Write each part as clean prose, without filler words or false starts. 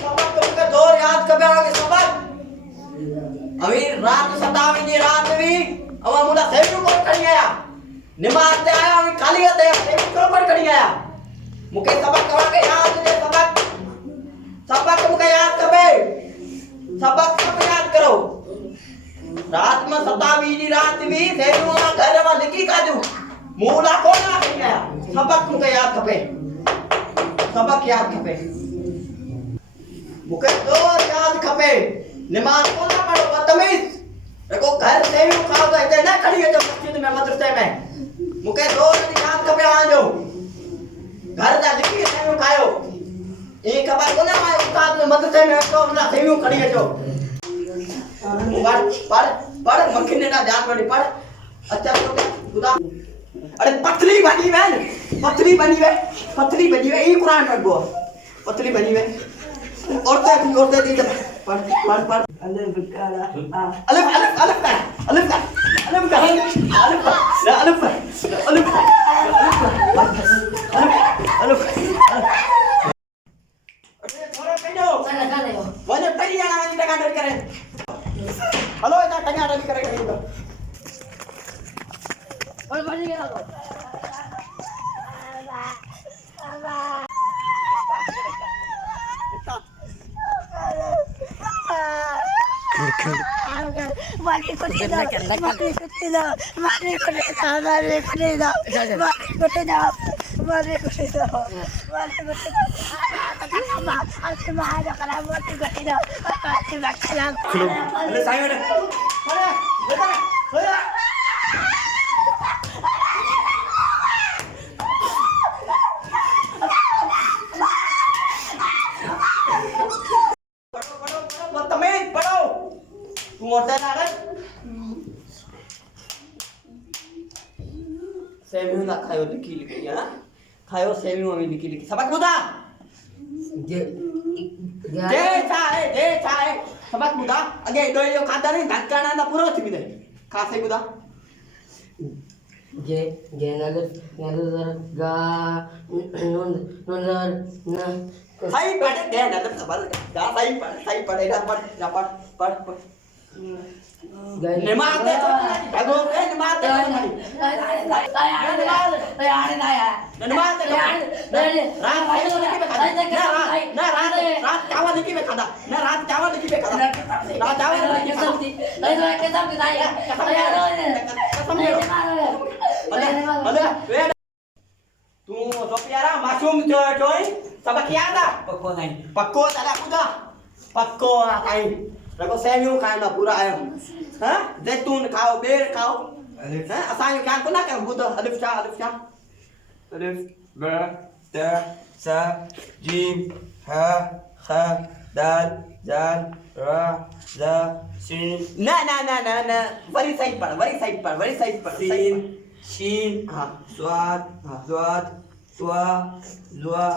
सबक तुमके जोर याद कबे आगे सबक अभी रात सतावी जी रात भी अब मुला सेव को खड़ी आया नमाज ते आया अभी खाली होते सेव को खड़ी आया मुके सबक कवाके याद दे सबक मुके याद कबे सबक सब याद करो रात में सतावी जी रात भी सेव घर में लिखी काजू मूला को ना खड़ी आया सबक मुके याद कबे सबक याद खपे मुके जोर याद खपे नमाज को ना पढ़ो बदतमीज देखो घर से ही खाओ तो इतने ना खड़ी है जो मस्जिद में मदरसे में मुके जोर याद खपे आ जाओ घर जा लिखी से ही खाओ ये खबर को ना आए उस्ताद में मदरसे में तो ना से ही खड़ी है जो पढ़ मक्खी ने ना ध्यान में पढ़ अच्छा तो खुदा अरे पतली बनी है ये कुरान पढ़ गो पतली बनी है औरतें दी पढ़ अलिफ काला अलिफ अरे थोड़ा कहियो वने तैयार आवाज टका डर करे हेलो इतना टका डर करे और बनी गया तो मारी को दे सेवियों ना खायो लिखी हां खायो सेवियों में लिखी सबक बुदा जे चाहे सबक बुदा अगे दो जो खाता नहीं धक्काना ना पूरा थी दे खासे बुदा जे नगर गा नून ना सही पढ़े दे नगर सब गा सही पढ़े ना पढ़ नमाज दे भगो के नमाज दे रात चावल लिखी में खाता तू तो प्यारा मासूम चोई सबक याद आ पक्को चला खुदा पक्को आई रखो सेवियों खाना पूरा आयो हां जैतून खाओ बेर खाओ हां असायो क्या को ना कर बुतो अलिफ शा अलिफ ब त स जीम हा ख दाल जाल रा जा सीन ना वरी साइड पढ़ सीन शीन हां स्वाद त्वा लुआ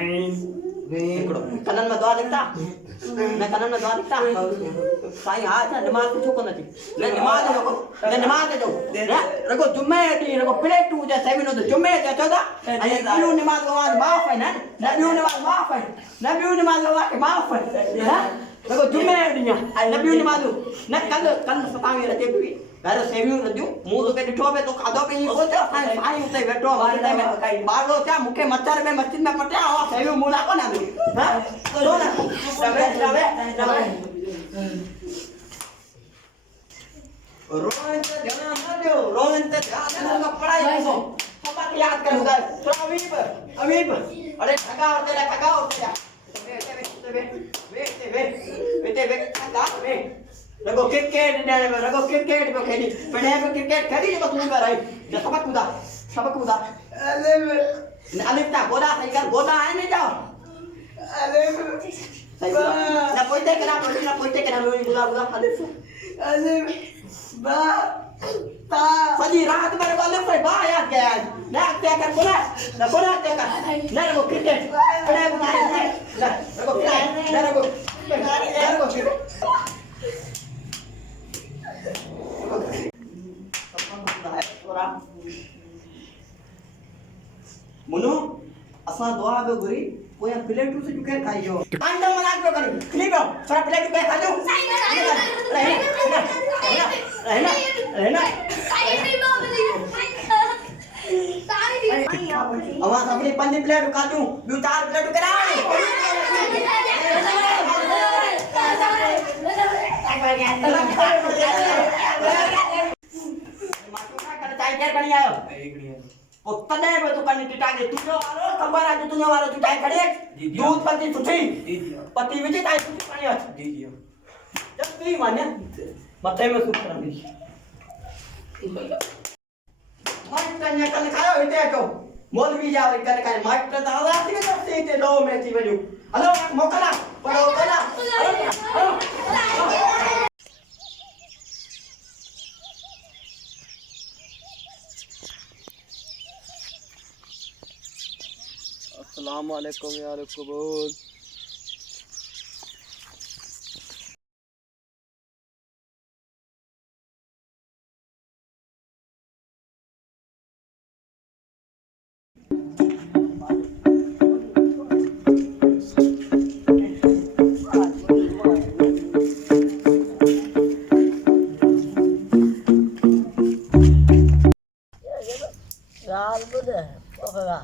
ऐन कनन में दुआ लिखता मैं कनन में दुआ लिखता साईं आज नमाज पूछो को नहीं ले नमाज जो रगो जुम्मे दी रगो प्लेट टू जे सेविनो तो जुम्मे जे चोदा आई किलो नमाज माफ है ना नबियो नमाज माफ है नबियो नमाज के माफ है रगो जुम्मे दी आई नबियो नमाज न कल सतावी रते भी घर सेवियो रदियो मु तो के डिठो पे तो खादो पे ही होता साईं उते बैठो वाले में बालो क्या मुखे मच्छर में मस्जिद में पटिया आ सेवियो मुला को ना हां तो ना रवे रोहन से ध्यान न दो पढ़ाई को सबक याद कर उधर थोड़ा अवीब अरे ठगा और तेरा वे रगो क्रिकेट को खेली पढ़े को क्रिकेट खेली जो तू कर रही जो सबक कुदा अलिफ ता गोदा सही कर गोदा है नहीं जाओ अलिफ सही ना पोइते करा लोई बुला अलिफ बा ता सजी रात में अलिफ पे बा याद गया ना क्या कर बोला क्या कर ना रगो क्रिकेट पढ़े को ना रगो मुनु असा दुआ बे गुरी कोई प्लेट से चुके खाई जो अंडा मना के कर क्लिक हो सारा प्लेट पे खा लो रहना अवा अपनी 5 प्लेट खा दूं 4 प्लेट करा तने पे तू कने टिटा के तू जो वालो खबर आज तू जो वालो तू टाई खड़े दूध पत्ती सुठी पत्ती विजय टाई सुठी पानी आज दी दियो जब तू माने मथे में सुख रही मत कन्या कल खायो इते को मौलवी जाव कने कने मत दावा थी तो ते लो में थी वजू हेलो मोकला पड़ो कला अस्सलाम वालेकुम यार कबूल यार बुदे ओखगा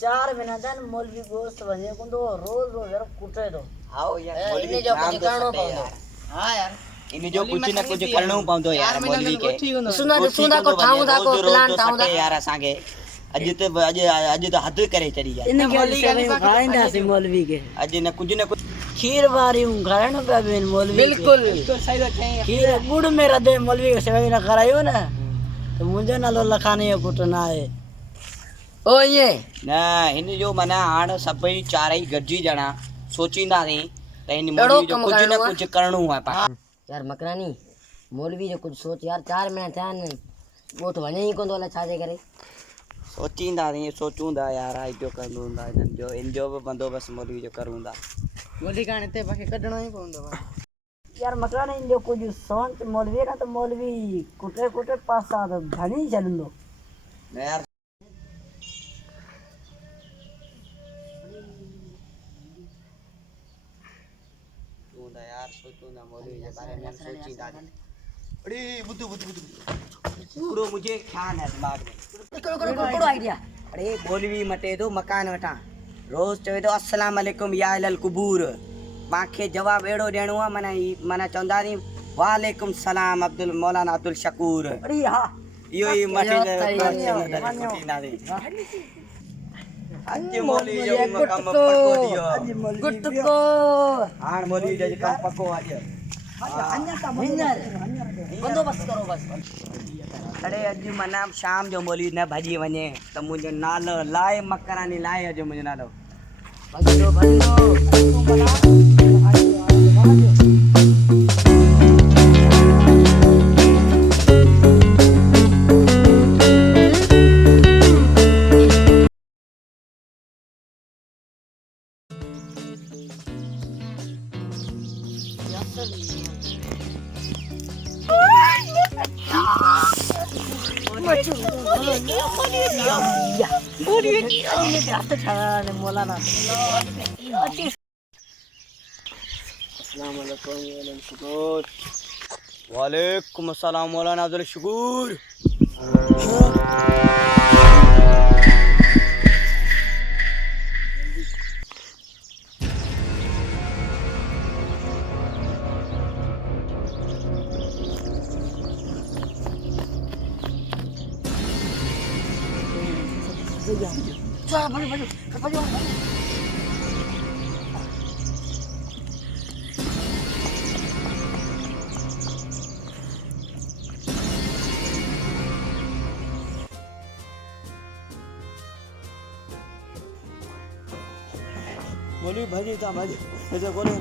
4 महीना जन मौलवी गोश्त वजे को तो रोज यार कुटे दो आओ यार इने जो कुछ करणो पवंदो हां यार इने जो कुछ न कुछ करणो पवंदो यार मौलवी के सुना को ठाऊ दा को प्लान ठाऊ दा यार असा के अज तो हद करे चली जाए इन के खाइंदा से मौलवी के अज न कुछ खीर वारी घरण पे बिन मौलवी बिल्कुल सही रखे खीर गुड़ में रदे मौलवी के सेवा न करायो ना तो मुझे ना लो लखाने कुट ना है ओ ये ना इन जो मना हाण सभई चारई गॾिजी ॼणा सोचींदासीं त इन मौलवी जो कुछ न कुछ करणो आहे यार मकरानी मौलवी जो कुछ सोच यार 4 महीना थिया न वो तो वने ही कोन तो छा जे करे सोचींदासीं सोचूंदा यार आई जो करणो हूंदा इन जो भी बंदोबस्त मौलवी जो करूंदा मौलवी काने ते पाके कढणो ही पवंदो यार मकरानी जो कुछ संत मौलवी ना तो मौलवी कुटे पासा तो घणी चलंदो यार यार सोचूंदा मौलवी के बारे में सोचींदा अरे बुद्धू पूरो मुझे ख्याल है दिमाग में कोड़ो आइडिया अरे मौलवी मटे दो मकान वठा रोज चवे तो अस्सलाम वालेकुम या अल कुबूर मांखे जवाब एड़ो देणो है मना चंदा नी वालेकुम सलाम अब्दुल मौलाना अब्दुल शकूर अरे हां यो ही मटे आज मौलवी जो मकाम पक्को दियो गुटको हां मौलवी जो काम पक्को आज अन्या का बंदोबस्त करो बस अरे अज मना शाम जो मौलवी न भाजी वने त मुझे नालो लाए मकरानी लाए जो मुझे नालो भजो मौलाना वालेकुम अस्सलाम मौलाना अब्दुल शकूर बजो मौलवी भाजी था भाजी ऐसे बोलो